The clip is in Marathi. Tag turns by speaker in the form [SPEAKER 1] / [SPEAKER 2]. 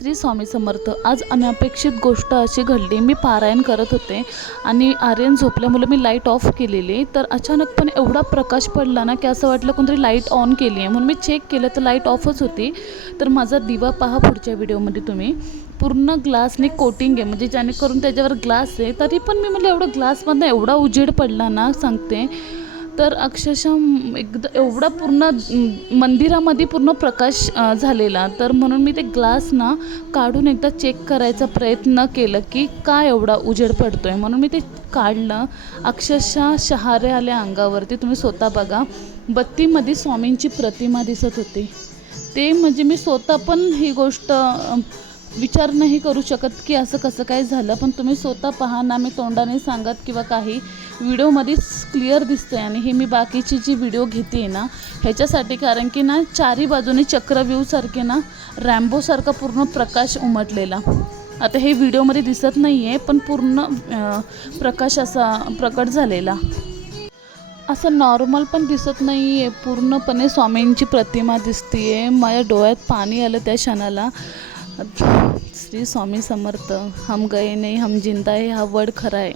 [SPEAKER 1] श्री स्वामी समर्थ. आज अनपेक्षित गोष्ट अशी घडली. मी पारायण करत होते आणि आर्यन झोपल्यामुळे मी लाइट ऑफ केलेली. तर अचानकपणे एवढा प्रकाश पडला ना की असं वाटलं कोणतरी लाइट ऑन केली आहे म्हणून मी चेक केलं तर लाइट ऑफच होती. तर माझा दिवा पहा पुढच्या व्हिडिओमध्ये तुम्ही. पूर्ण ग्लासने कोटिंग आहे. म्हणजे जेणेकरून त्याच्यावर ग्लास आहे. तरी पण मी म्हटलं एवढं ग्लासमधनं एवढा उजेड पडला ना सांगते. तर अक्षरशः एकदा एवढा पूर्ण मंदिरामध्ये पूर्ण प्रकाश झालेला. तर म्हणून मी ते ग्लास ना काढून एकदा चेक करायचा प्रयत्न केलं की का एवढा उजेड पडतो आहे म्हणून मी ते काढलं. अक्षरशः शहारे आले अंगावरती. तुम्ही स्वतः बघा. बत्तीमध्ये स्वामींची प्रतिमा दिसत होती. ते म्हणजे मी स्वतः पण ही गोष्ट विचार नाही करू शकत की असं कसं काय झालं पण तुम्ही स्वतः पहा ना मी तोंडाने सांगत किंवा काही व्हिडिओमध्येच क्लिअर दिसतं आहे आणि हे मी बाकीची जी व्हिडिओ घेते ना ह्याच्यासाठी कारण की ना चारी बाजूने चक्रव्यूहसारखे ना रॅम्बोसारखा पूर्ण प्रकाश उमटलेला. आता हे व्हिडिओमध्ये दिसत नाही आहे पण पूर्ण प्रकाश असा प्रकट झालेला. असं नॉर्मल पण दिसत नाही आहे पूर्णपणे स्वामींची प्रतिमा दिसते आहे माझ्या डोळ्यात पाणी आलं त्या क्षणाला. श्री स्वामी समर्थ हम गए नाही हम जिंदा आहे हा वर्ड खरा आहे